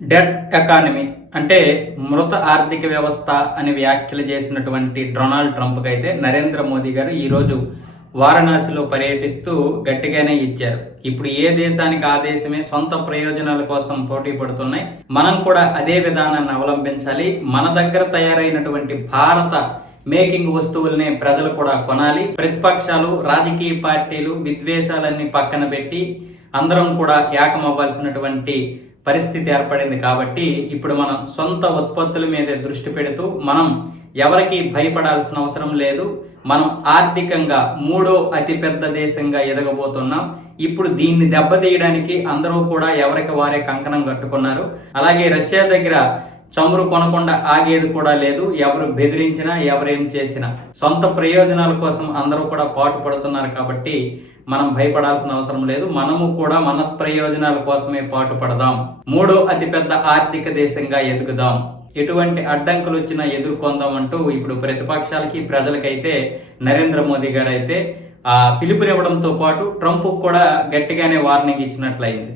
Dead economy అంటే మృత ఆర్థిక వ్యవస్థ అని వ్యాఖ్యలు చేసినటువంటి డొనాల్డ్ ట్రంప్కి అయితే నరేంద్ర మోదీ గారు ఈరోజు వారణాసిలో పర్యటిస్తూ గట్టిగానే ఇచ్చారు. ఇప్పుడు ఏ దేశానికి ఆ దేశమే సొంత ప్రయోజనాల కోసం పోటీ పడుతున్నాయి. మనం కూడా అదే విధానాన్ని అవలంబించాలి. మన దగ్గర తయారైనటువంటి భారత మేకింగ్ వస్తువులనే ప్రజలు కూడా కొనాలి. ప్రతిపక్షాలు రాజకీయ పార్టీలు విద్వేషాలన్నీ పక్కన పెట్టి అందరం కూడా ఏకమవ్వాల్సినటువంటి పరిస్థితి ఏర్పడింది కాబట్టి ఇప్పుడు మనం సొంత ఉత్పత్తుల మీద దృష్టి పెడుతూ మనం ఎవరికి భయపడాల్సిన అవసరం లేదు. మనం ఆర్థికంగా మూడో అతిపెద్ద దేశంగా ఎదగబోతున్నాం. ఇప్పుడు దీన్ని దెబ్బతీయడానికి అందరూ కూడా ఎవరికి వారే కంకణం కట్టుకున్నారు. అలాగే రష్యా దగ్గర చమురు కొనకుండా ఆగేది కూడా లేదు. ఎవరు బెదిరించినా ఎవరేం చేసినా సొంత ప్రయోజనాల కోసం అందరూ కూడా పాటు పడుతున్నారు కాబట్టి మనం భయపడాల్సిన అవసరం లేదు. మనము కూడా మన ప్రయోజనాల కోసమే పాటు పడదాం మూడో అతిపెద్ద ఆర్థిక దేశంగా ఎదుగుదాం. ఎటువంటి అడ్డంకులు వచ్చినా ఎదుర్కొందాం అంటూ ఇప్పుడు ప్రతిపక్షాలకి ప్రజలకైతే నరేంద్ర మోదీ గారు అయితే ఆ పిలుపునివ్వడంతో పాటు ట్రంప్ కూడా గట్టిగానే వార్నింగ్ ఇచ్చినట్లయింది.